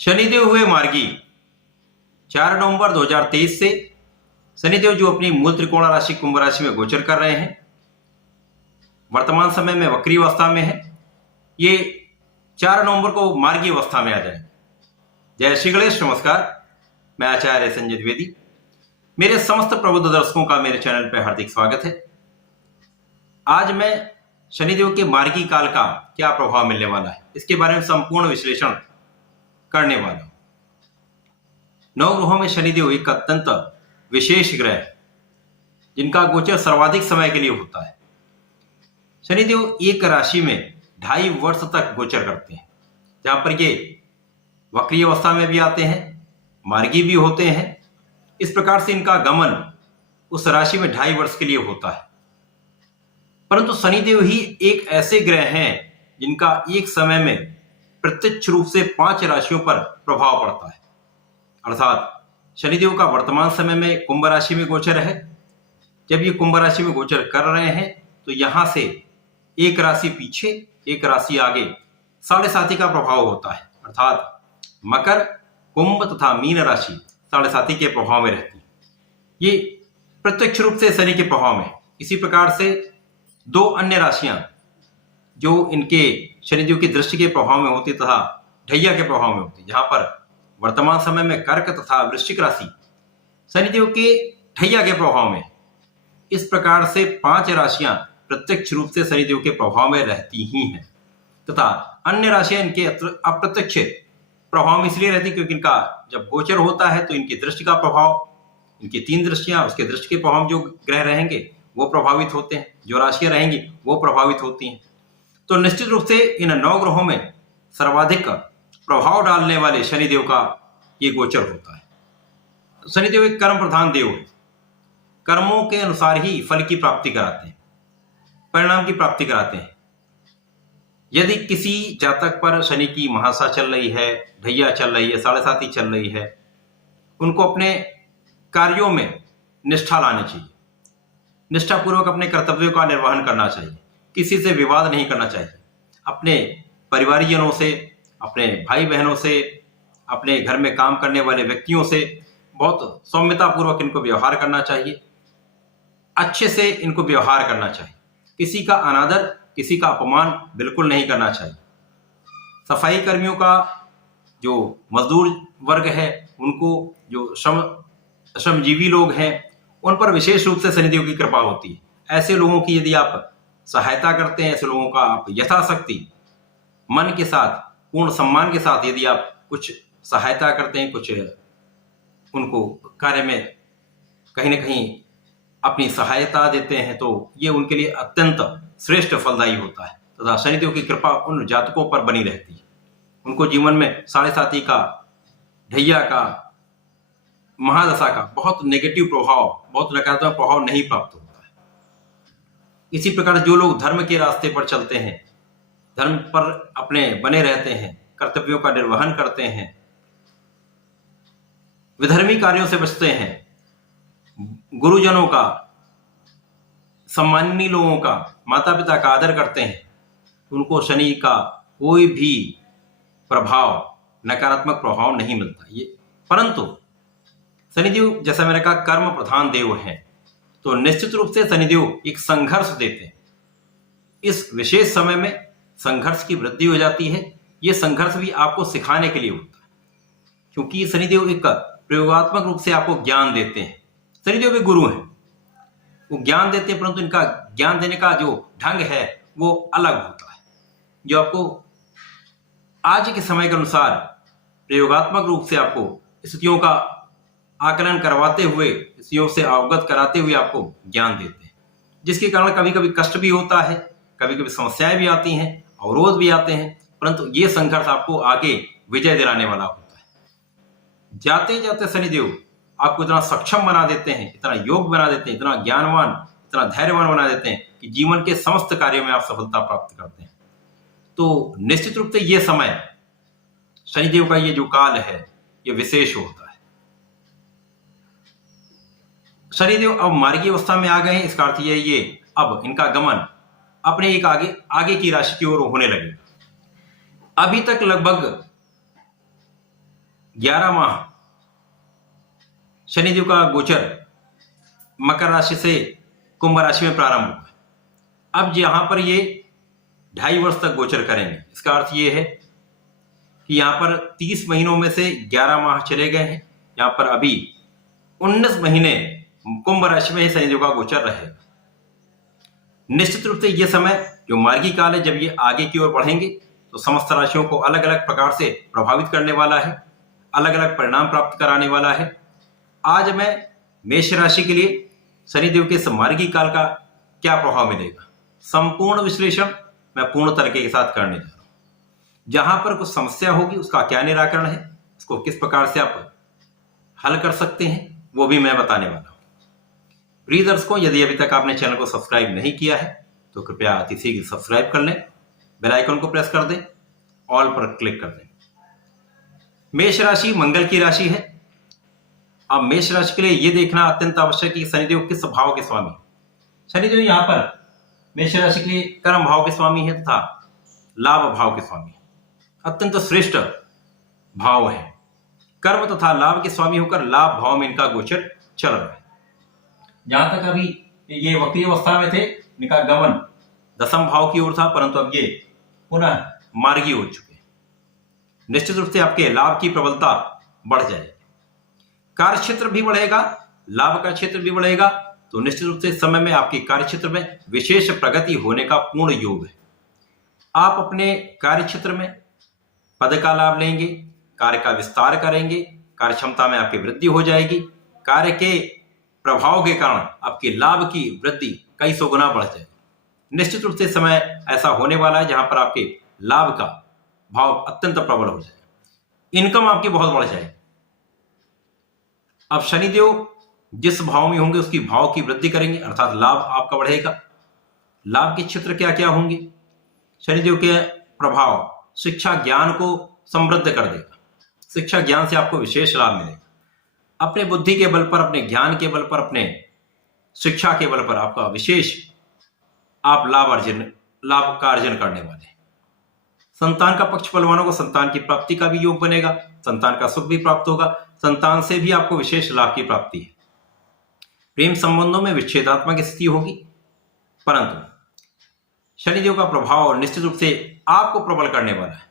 शनिदेव हुए मार्गी 4 नवंबर 2023 से। शनिदेव जो अपनी मूल त्रिकोण राशि कुंभ राशि में गोचर कर रहे हैं, वर्तमान समय में वक्री अवस्था में है। ये 4 नवंबर को मार्गी अवस्था में आ जाएंगे। जय श्री गणेश, नमस्कार। मैं आचार्य संजय द्विवेदी। मेरे समस्त प्रबुद्ध दर्शकों का मेरे चैनल पर हार्दिक स्वागत है। आज मैं शनिदेव के मार्गी काल का क्या प्रभाव मिलने वाला है, इसके बारे में संपूर्ण विश्लेषण करने वाला हूं। नवग्रहों में शनिदेव एक अत्यंत विशेष ग्रह है, जिनका गोचर सर्वाधिक समय के लिए होता है। शनिदेव एक राशि में 2.5 वर्ष तक गोचर करते हैं, जहां पर ये वक्री अवस्था में भी आते हैं, मार्गी भी होते हैं। इस प्रकार से इनका गमन उस राशि में 2.5 वर्ष के लिए होता है। परंतु शनिदेव ही एक ऐसे ग्रह हैं जिनका एक समय में प्रत्यक्ष रूप से 5 राशियों पर प्रभाव पड़ता है। अर्थात शनिदेव का वर्तमान समय में कुंभ राशि में गोचर है। जब ये कुंभ राशि में गोचर कर रहे हैं तो यहां से एक राशि पीछे एक राशि आगे 7.5 का प्रभाव होता है। अर्थात मकर, कुंभ तथा मीन राशि 7.5 के प्रभाव में रहती है। ये प्रत्यक्ष रूप से शनि के प्रभाव में। इसी प्रकार से 2 अन्य राशियां जो इनके शनिदेव की दृष्टि के प्रभाव में होती तथा ढैया के प्रभाव में होती, जहां पर वर्तमान समय में कर्क तथा वृश्चिक राशि शनिदेव के ढैया के प्रभाव में। इस प्रकार से 5 राशियां प्रत्यक्ष रूप से शनिदेव के प्रभाव में रहती ही हैं, तथा अन्य राशियां इनके अप्रत्यक्ष प्रभाव में इसलिए रहती क्योंकि इनका जब गोचर होता है तो इनकी दृष्टि का प्रभाव, इनकी 3 दृष्टियां, उसके दृष्टि के प्रभाव जो ग्रह रहेंगे वो प्रभावित होते हैं, जो राशियां रहेंगी वो प्रभावित होती हैं। तो निश्चित रूप से इन 9 ग्रहों में सर्वाधिक प्रभाव डालने वाले शनिदेव का ये गोचर होता है। शनिदेव एक कर्म प्रधान देव है। कर्मों के अनुसार ही फल की प्राप्ति कराते हैं, परिणाम की प्राप्ति कराते हैं। यदि किसी जातक पर शनि की महादशा चल रही है, ढैया चल रही है, 7.5 चल रही है, उनको अपने कार्यों में निष्ठा लानी चाहिए। निष्ठापूर्वक अपने कर्तव्यों का निर्वहन करना चाहिए। किसी से विवाद नहीं करना चाहिए। अपने परिवारजनों से, अपने भाई बहनों से, अपने घर में काम करने वाले व्यक्तियों से बहुत सौम्यतापूर्वक इनको व्यवहार करना चाहिए। अच्छे से इनको व्यवहार करना चाहिए। किसी का अनादर, किसी का अपमान बिल्कुल नहीं करना चाहिए। सफाई कर्मियों का जो मजदूर वर्ग है, उनको जो श्रमजीवी लोग हैं, उन पर विशेष रूप से शनिदेव की कृपा होती है। ऐसे लोगों की यदि आप सहायता करते हैं, ऐसे लोगों का आप यथाशक्ति मन के साथ, पूर्ण सम्मान के साथ यदि आप कुछ सहायता करते हैं, कुछ उनको कार्य में कहीं ना कहीं अपनी सहायता देते हैं, तो ये उनके लिए अत्यंत श्रेष्ठ फलदायी होता है तथा शनिदेव की कृपा उन जातकों पर बनी रहती है। उनको जीवन में 7.5 का, ढैया का, महादशा का बहुत नेगेटिव प्रभाव, बहुत नकारात्मक प्रभाव नहीं प्राप्त होता है। इसी प्रकार जो लोग धर्म के रास्ते पर चलते हैं, धर्म पर अपने बने रहते हैं, कर्तव्यों का निर्वहन करते हैं, विधर्मी कार्यों से बचते हैं, गुरुजनों का, सम्माननीय लोगों का, माता पिता का आदर करते हैं, उनको शनि का कोई भी प्रभाव, नकारात्मक प्रभाव नहीं मिलता। ये परंतु शनिदेव, जैसा मैंने कहा, कर्म प्रधान देव हैं, तो निश्चित रूप से शनिदेव एक संघर्ष देते हैं। इस विशेष समय में संघर्ष की वृद्धि हो जाती है। ये संघर्ष भी आपको सिखाने के लिए होता है, क्योंकि शनिदेव एक प्रयोगात्मक रूप से आपको ज्ञान देते हैं। शनिदेव एक गुरु हैं, वो ज्ञान देते हैं, परंतु इनका ज्ञान देने का जो ढंग है वो अलग होता है, जो आपको आज के समय के अनुसार प्रयोगात्मक रूप से आपको स्थितियों का आकलन करवाते हुए, स्थितियों से अवगत कराते हुए आपको ज्ञान देते हैं, जिसके कारण कभी कभी कष्ट भी होता है, कभी कभी समस्याएं भी आती हैं, अवरोध भी आते हैं, परंतु ये संघर्ष आपको आगे विजय दिलाने वाला होता है। जाते जाते शनिदेव आपको इतना सक्षम बना देते हैं, इतना योग बना देते हैं, इतना ज्ञानवान, इतना धैर्यवान बना देते हैं कि जीवन के समस्त कार्यों में आप सफलता प्राप्त करते हैं। तो निश्चित रूप से ये समय, शनिदेव का ये जो काल है, ये विशेष होता है। शनिदेव अब मार्गी अवस्था में आ गए हैं। इसका अर्थ ये अब इनका गमन अपने एक आगे की राशि की ओर होने लगेगा। अभी तक लगभग 11 माह शनिदेव का गोचर मकर राशि से कुंभ राशि में प्रारंभ हुआ। अब यहां पर ये 2.5 वर्ष तक गोचर करेंगे। इसका अर्थ ये है कि यहाँ पर 30 महीनों में से 11 माह चले गए हैं। यहाँ पर अभी 19 महीने कुंभ राशि में ही शनिदेव का गोचर रहेगा। निश्चित रूप से ये समय जो मार्गी काल है, जब ये आगे की ओर बढ़ेंगे तो समस्त राशियों को अलग अलग प्रकार से प्रभावित करने वाला है, अलग अलग परिणाम प्राप्त कराने वाला है। आज मैं मेष राशि के लिए शनिदेव के इस मार्गी काल का क्या प्रभाव मिलेगा, संपूर्ण विश्लेषण मैं पूर्ण तरीके के साथ करने जा रहा हूं। जहां पर कुछ समस्या होगी उसका क्या निराकरण है, उसको किस प्रकार से आप हल कर सकते हैं, वो भी मैं बताने वाला हूं। प्रिय दर्शकों, यदि अभी तक आपने चैनल को सब्सक्राइब नहीं किया है तो कृपया अति शीघ्र सब्सक्राइब कर लें, बेल आइकन को प्रेस कर दें, ऑल पर क्लिक कर दें। मेष राशि मंगल की राशि है। अब मेष राशि के लिए यह देखना अत्यंत आवश्यक है कि शनिदेव किस भाव के स्वामी। शनिदेव यहां पर मेष राशि के लिए कर्म भाव के स्वामी है तथा लाभ भाव के स्वामी है। अत्यंत श्रेष्ठ भाव है। कर्म तथा लाभ के स्वामी होकर लाभ भाव में इनका गोचर चल रहा है। जहां तक अभी ये वक्री अवस्था में थे, इनका गमन दशम भाव की ओर था, परंतु अब ये पुनः मार्गी हो चुके हैं। निश्चित रूप से आपके लाभ की प्रबलता बढ़ जाएगी, कार्य क्षेत्र भी बढ़ेगा, लाभ का क्षेत्र भी बढ़ेगा। तो निश्चित रूप से इस समय में आपके कार्य क्षेत्र में विशेष प्रगति होने का पूर्ण योग है। आप अपने कार्य क्षेत्र में पद का लाभ लेंगे, कार्य का विस्तार करेंगे, कार्य क्षमता में आपकी वृद्धि हो जाएगी। कार्य के प्रभाव के कारण आपके लाभ की वृद्धि कई सौ गुना बढ़ जाएगी। निश्चित रूप से समय ऐसा होने वाला है जहां पर आपके लाभ का भाव अत्यंत प्रबल हो जाए, इनकम आपकी बहुत बढ़ जाएगी। अब शनिदेव जिस भाव में होंगे उसकी भाव की वृद्धि करेंगे, अर्थात लाभ आपका बढ़ेगा। लाभ के क्षेत्र क्या क्या होंगे? शनिदेव के प्रभाव शिक्षा ज्ञान को समृद्ध कर देगा। शिक्षा ज्ञान से आपको विशेष लाभ मिलेगा। अपने बुद्धि के बल पर, अपने ज्ञान के बल पर, अपने शिक्षा के बल पर आपका विशेष आप लाभ का अर्जन करने वाले हैं। संतान का पक्ष बलवानों को संतान की प्राप्ति का भी योग बनेगा, संतान का सुख भी प्राप्त होगा, संतान से भी आपको विशेष लाभ की प्राप्ति है। प्रेम संबंधों में विच्छेदात्मक स्थिति होगी, परंतु शनिदेव का प्रभाव निश्चित रूप से आपको प्रबल करने वाला है।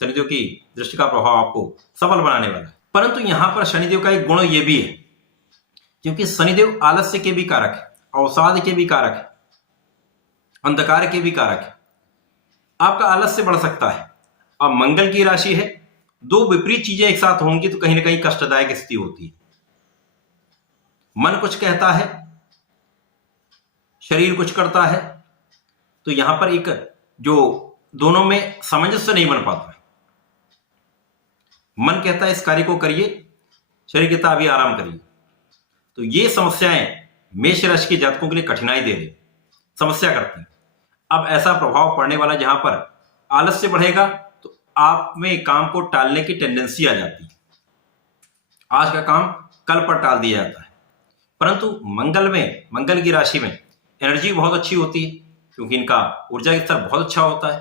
शनिदेव की दृष्टि का प्रभाव आपको सबल बनाने वाला है। परंतु यहां पर शनिदेव का एक गुण यह भी है, क्योंकि शनिदेव आलस्य के भी कारक है, अवसाद के भी कारक है, अंधकार के भी कारक है। आपका आलस्य बढ़ सकता है। अब मंगल की राशि है, दो विपरीत चीजें एक साथ होंगी तो कहीं ना कहीं कष्टदायक स्थिति होती है। मन कुछ कहता है, शरीर कुछ करता है, तो यहां पर एक जो दोनों में सामंजस्य नहीं बन पाता है। मन कहता है इस कार्य को करिए, शरीर कहता है अभी आराम करिए। तो ये समस्याएं मेष राशि के जातकों के लिए कठिनाई दे रही, समस्या करती। अब ऐसा प्रभाव पड़ने वाला जहां पर आलस्य बढ़ेगा तो आप में काम को टालने की टेंडेंसी आ जाती है। आज का काम कल पर टाल दिया जाता है। परंतु मंगल की राशि में एनर्जी बहुत अच्छी होती है, क्योंकि इनका ऊर्जा स्तर बहुत अच्छा होता है।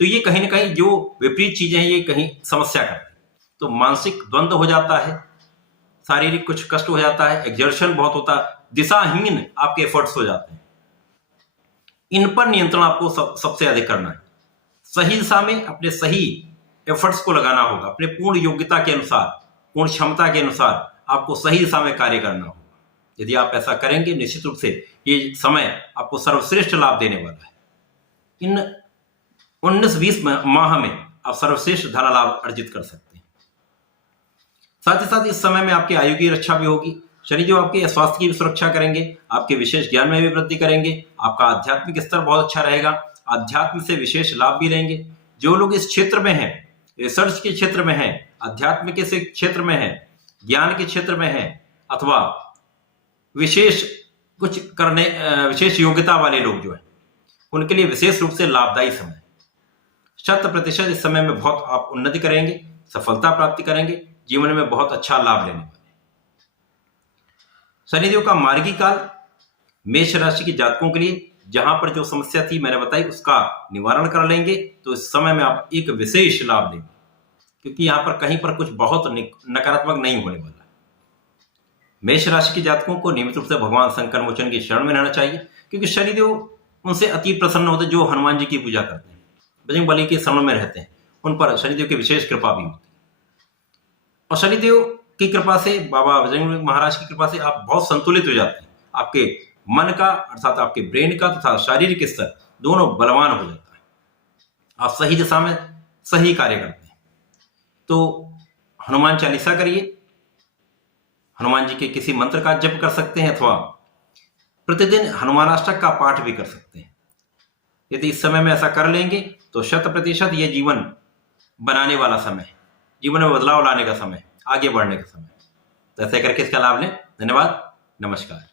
तो ये कहीं ना कहीं जो विपरीत चीजें हैं ये कहीं समस्या करती है। तो मानसिक द्वंद्व हो जाता है, शारीरिक कुछ कष्ट हो जाता है, एक्सर्शन बहुत होता है, दिशाहीन आपके एफर्ट्स हो जाते हैं। इन पर नियंत्रण आपको सबसे अधिक करना है। सही दिशा में अपने सही एफर्ट्स को लगाना होगा। अपने पूर्ण योग्यता के अनुसार, पूर्ण क्षमता के अनुसार आपको सही दिशा में कार्य करना होगा। यदि आप ऐसा करेंगे, निश्चित रूप से ये समय आपको सर्वश्रेष्ठ लाभ देने वाला है। इन 19-20 माह में आप सर्वश्रेष्ठ धन लाभ अर्जित कर सकते हैं। साथ ही साथ इस समय में आपकी आयु की रक्षा भी होगी। शनि जो आपके स्वास्थ्य की भी सुरक्षा करेंगे, आपके विशेष ज्ञान में भी वृद्धि करेंगे, आपका आध्यात्मिक स्तर बहुत अच्छा रहेगा, अध्यात्म से विशेष लाभ भी लेंगे। जो लोग इस क्षेत्र में हैं, रिसर्च के क्षेत्र में हैं, अध्यात्म के क्षेत्र में हैं, ज्ञान के क्षेत्र में हैं, अथवा विशेष कुछ करने विशेष योग्यता वाले लोग जो हैं, उनके लिए विशेष रूप से लाभदायी समय। 100% इस समय में बहुत आप उन्नति करेंगे, सफलता प्राप्ति करेंगे, जीवन में बहुत अच्छा लाभ लेने वाले। शनिदेव का मार्गी काल मेष राशि के जातकों के लिए जहां पर जो समस्या थी मैंने बताई उसका निवारण कर लेंगे, तो इस समय में आप एक विशेष लाभ लेंगे। क्योंकि यहाँ पर कहीं पर कुछ बहुत नकारात्मक नहीं होने वाला। मेष राशि के जातकों को नियमित रूप से भगवान संकट मोचन की शरण में रहना चाहिए, क्योंकि शनिदेव उनसे अति प्रसन्न होते जो हनुमान जी की पूजा करते हैं, बजरंग बली के शरण में रहते हैं, उन पर शनिदेव की विशेष कृपा भी होती है। और शनिदेव की कृपा से, बाबा बजरंग महाराज की कृपा से आप बहुत संतुलित हो जाते हैं। आपके मन का अर्थात आपके ब्रेन का तथा शारीरिक स्तर दोनों बलवान हो जाता है। आप सही दिशा में सही कार्य करते हैं। तो हनुमान चालीसा करिए, हनुमान जी के किसी मंत्र का जप कर सकते हैं, अथवा प्रतिदिन हनुमानाष्टक का पाठ भी कर सकते हैं। यदि इस समय में ऐसा कर लेंगे तो 100% ये जीवन बनाने वाला समय, जीवन में बदलाव लाने का समय, आगे बढ़ने का समय। तो ऐसे करके इसका लाभ लें। धन्यवाद, नमस्कार।